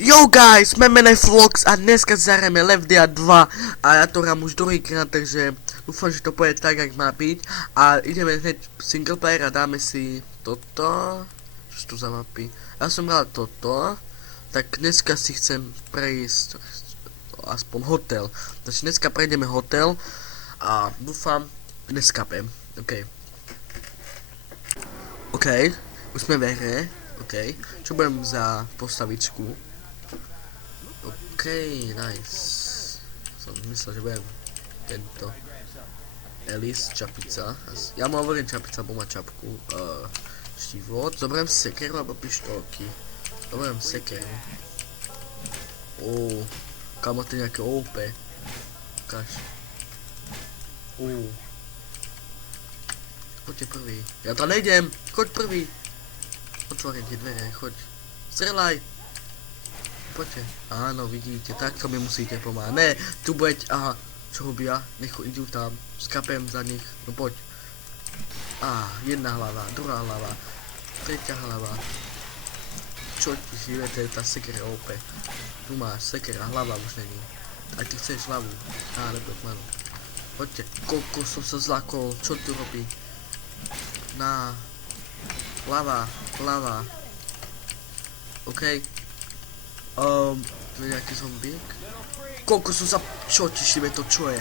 Yo guys, sme Vlogs a dneska zahráme Left 4 Dead 2 a ja to hrám už druhýkrát, takže dúfam, že to pôjde tak, jak má byť. A ideme hneď single player a dáme si toto. Čo tu za mapy? Ja som hral toto, tak dneska si chcem prejsť aspoň hotel. Takže dneska prejdeme hotel a dúfam, dneska pem. OK, už sme ve hre. OK, čo budem za postavičku? OK, nice. Som myslel, že budem tento Alice, čapica. Ja mu hovorím čapica, bo má čapku. Štivot. Zoberiem sekeru alebo pištolky. Zoberiem sekeru. Kamo to je nejaké OP. Ukáž. Poďte prvý. Ja tam nejdem. Choď prvý. Otvorím ti dvere, choď. Strelaj. Poďte. Áno, vidíte, takto mi musíte pomáhať. Ne, tu buď, aha, čo robia? Necho idú tam, skapem za nich, no poď. Jedna hlava, druhá hlava, tretia hlava. Čo ti žive, to je tá sekera OP. Tu máš sekera, hlava už není. A ty chceš hlavu. Nebuď manu. Poďte, koľko som sa zlakol, čo tu robí? Hlava. OK. To je nejaký zombík. Koľko som sa... Čo ti šibe, to čo je?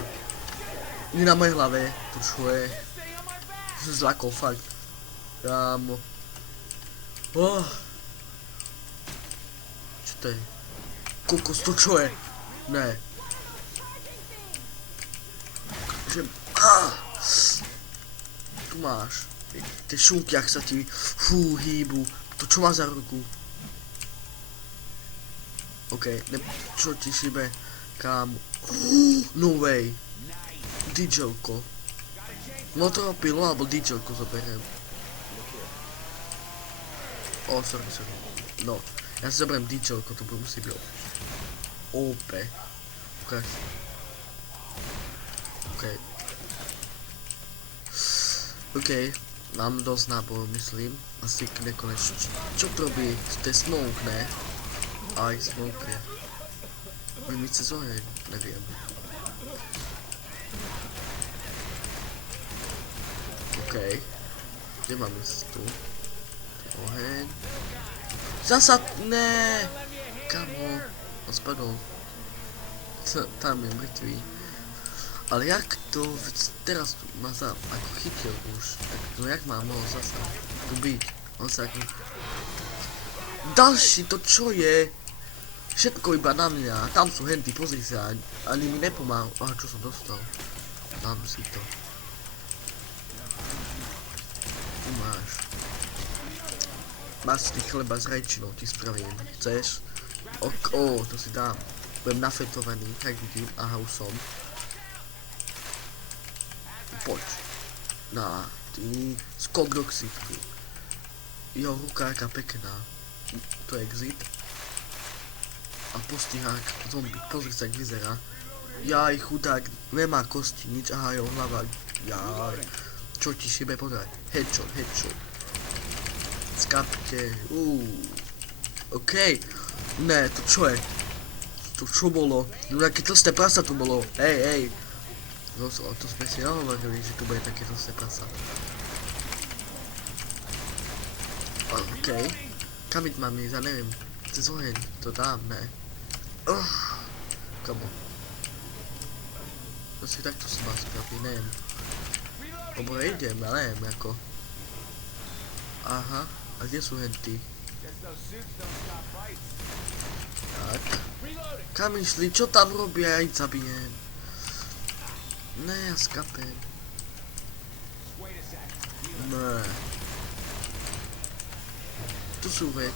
Nie na mojej hlave, to čo je? Som zlakol, fakt. Kámo. Čo to je? Koľko to čo je? Ne. Že... Tu máš. Tie šunky, ak sa ti... hýbu. To čo má za ruku? OK, čo ti šibe, kámo. No way. DJ-ko. Motoropilo alebo DJ-ko zoberiem. Sorry. No, ja si zoberiem DJ-ko, to musí byť OP. Ukáž. OK, mám dosť nábojov, myslím. Asi nekonečne. Čo to robí? To je smoke, ne? Aj smoke. Budem cez oheň, neviem. OK. Kde mám ísť tu? Oheň. Zasa, ne. Kamo. On spadol. Tam je mŕtvý. Ale jak to, teraz tu ma ako chytil už. No jak mám mohol zasa tu byť? On sa ako... Další, to čo je? Všetko iba na mňa, tam sú henty, pozri sa, ani mi nepomáha. Čo som dostal? Dám si to. Tu máš. Máš ty chleba s rajčinou, ti spravím. Chceš? To si dám. Budem nafetovaný, tak vidím, aha, už som. Poď. Ty skok do ksítku. Jo, ruka jaká pekná. To je exit. A postihák, zombie, pozri sa, jak vyzerá. Jaj, chudák, nemá kosti, nič, aha, jo, hlava, jaj. Čo ti šibe, podaj, headshot. Skapte, OK. Ne, to čo je? To čo bolo? No, nejaké tlsté prasa tu bolo, hej. To sme si nehovorili, že tu bude také tlsté prasa. OK. Kam mám ísť, ja neviem. Cez oheň, to dám, ne? Kamo. To si takto sa má spraví, neviem. Dobre, idem, ja neviem, ako. Aha, a kde sú henty? Tak. Kam išli, čo tam robia, ja ich zabijem. Ne, ja skapem. Ne. Tu sú veď.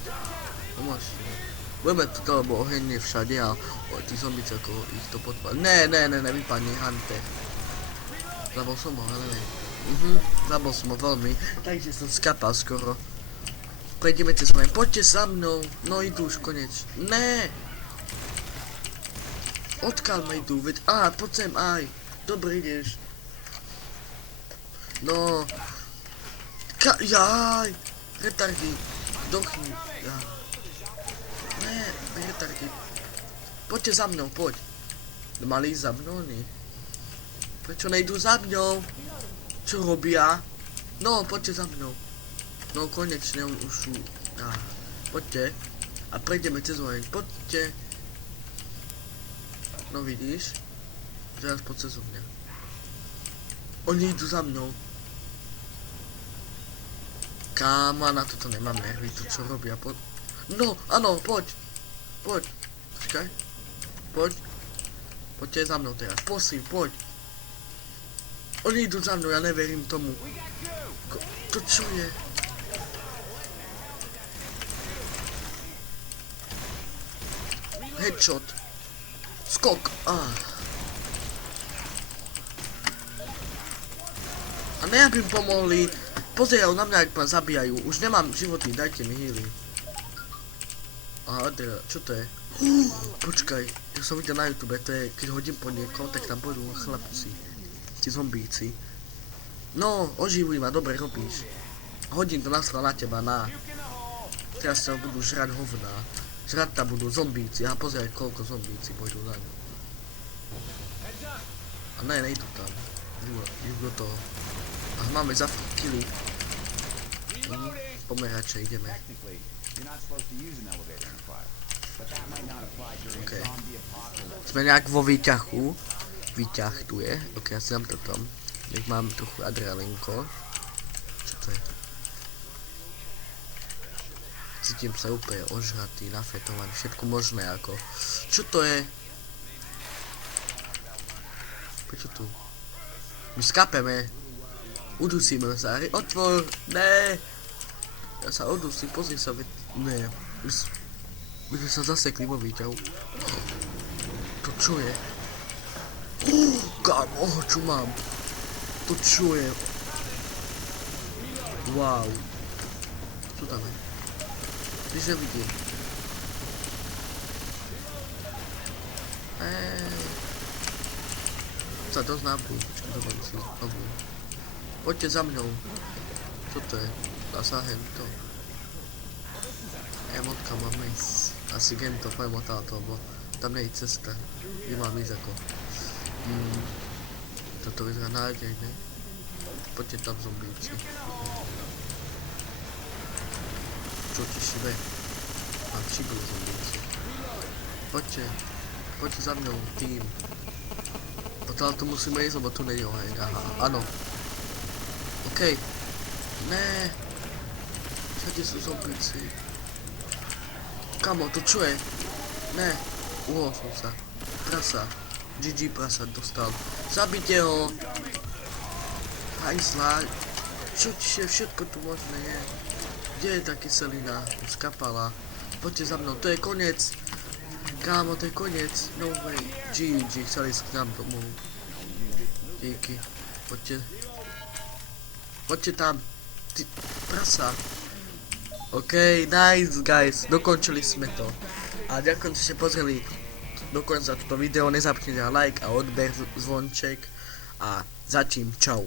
Budeme tu, lebo oheň je všade a tí zombici ako ich to podpali. Ne, vypadni, Hunter. Zabol som ho, ale ne. Zabol som ho veľmi, takže som skapal skoro. Prejdeme cez oheň, poďte za mnou. No idú už konečne. Ne. Odkiaľ ma idú, veď, poď sem, aj. Dobre ideš. No. Jaj. Retardy. Dochni. Ne, target. Poďte za mnou, poď. Mali ísť za mnou, nie? Prečo nejdú za mnou? Čo robia? No, poďte za mnou. No, konečne, už sú... poďte. A prejdeme cez oheň, poďte. No vidíš? Teraz poď cez mňa. Oni idú za mnou. Kámo, na toto nemám nervy, to čo robia, poď. No, áno, poď. Poď. Počkaj. Poď. Poďte za mnou teraz, prosím, poď. Oni idú za mnou, ja neverím tomu. To čo je? Headshot. Skok. A ne, aby mi pomohli. Pozerajú na mňa, ak ma zabíjajú. Už nemám životy, dajte mi healy. Aha, čo to je? Počkaj, ja som videl na YouTube, to je, keď hodím po niekom, tak tam budú chlapci. Ti zombíci. No, oživuj ma, dobre robíš. Hodím to nasla na teba, na. Teraz sa budú žrať hovná. Žrať tam budú zombíci, a pozeraj, koľko zombíci pôjdu za ňu. A ne, nejdu tam. Idú do toho. A máme za killy. Pomerače, ideme. OK. Sme nejak vo výťahu. Výťah tu je. OK, ja si dám to tam. Nech mám trochu adrenalinko. Čo to je? Cítim sa úplne ožratý, nafetovaný, všetko možné ako. Čo to je? Prečo tu? My skapeme. Udusíme sa. Otvor! Ne! Ja sa odusím, pozri sa, ne. My sme sa zasekli vo výťahu. To čo je? Kámo, čo mám? To čo je? Wow. Čo tam je? Když nevidím. Sa dosť nápoj, počkaj, dovolím si znovu. Poďte za mnou. Čo to je? Dá sa hento. Emotka máme ísť. Asi gento, emotá to, lebo tam nie je cesta. Kde mám ísť ako? Toto vyzerá nádejne. Poďte tam zombíci. Čo ti šibe? Mám šiblu zombíci. Poďte. Poďte za mnou, tým. Potále tu musíme ísť, lebo tu není oheň. Aha, áno. OK. Ne. Všade sú zombíci. Kamo, to čo je? Ne. Uhol som sa. Prasa. GG prasa dostal. Zabite ho. Hajzla. Čo všetko tu možné je? Kde je tá kyselina? Už kapala. Poďte za mnou, to je koniec. Kámo, to je koniec. No way. GG, chceli sa k nám domov. Díky. Poďte. Poďte tam. Ty prasa. OK, nice guys. Dokončili sme to. A ďakujem, že ste pozreli do konca toto video. Nezapnite na like a odber zvonček. A zatím čau.